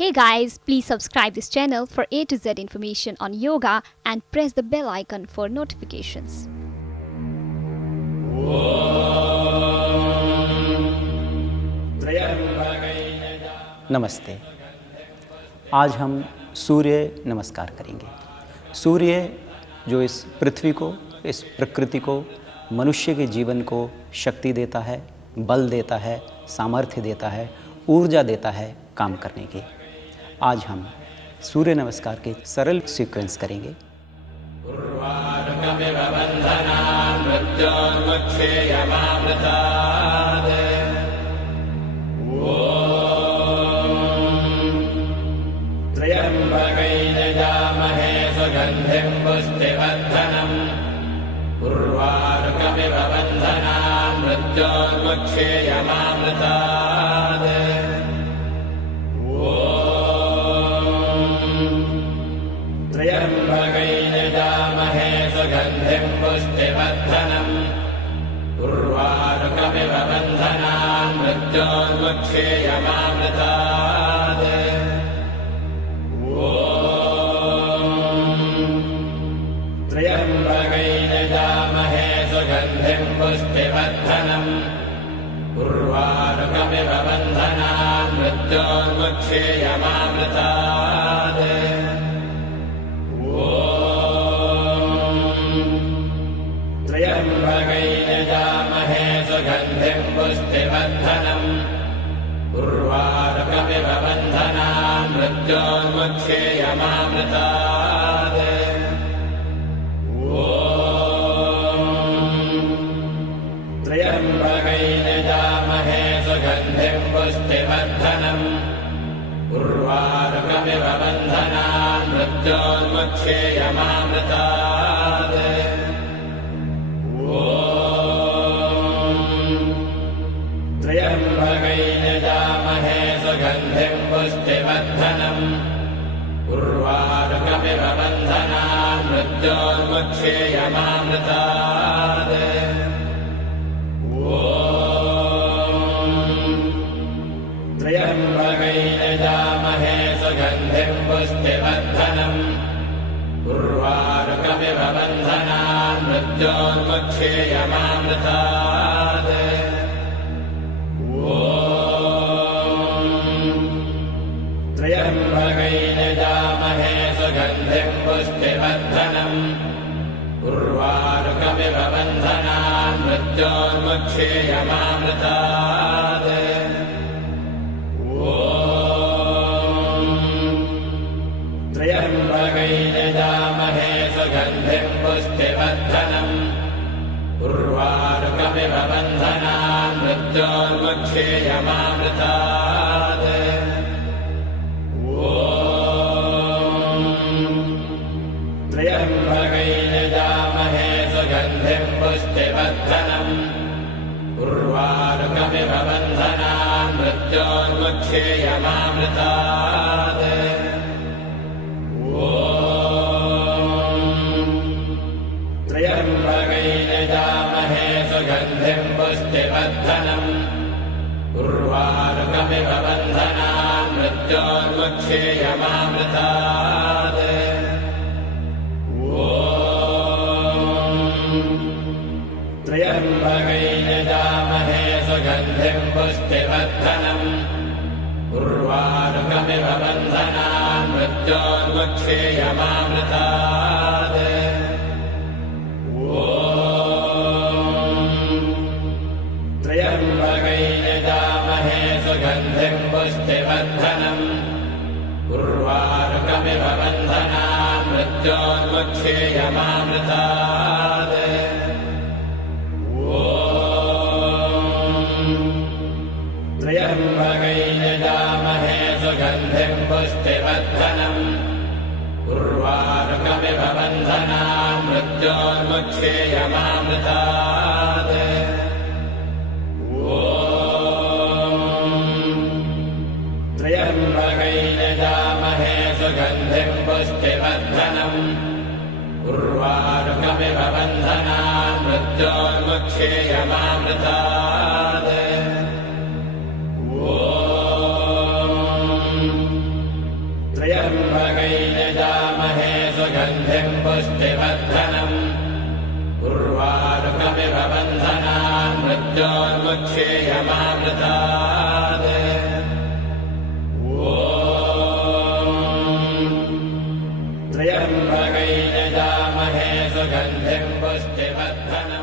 Hey guys, please subscribe this channel for A to Z information on yoga and press the bell icon for notifications. नमस्ते। आज हम सूर्य नमस्कार करेंगे। सूर्य जो इस पृथ्वी को, इस प्रकृति को, मनुष्य के जीवन को शक्ति देता है, बल देता है, सामर्थ्य देता है, ऊर्जा देता है काम करने की। आज हम सूर्य नमस्कार के सरल सीक्वेंस करेंगे। त्र्यम्बकैर्यजामहे सुगन्धिं पुष्टिवर्धनम् उर्वारुकमिव बन्धनान् मृत्योर्मुक्षेयमामृतात् त्र्यम्बकैर्यजामहे सुगन्धिं पुष्टिवर्धनम्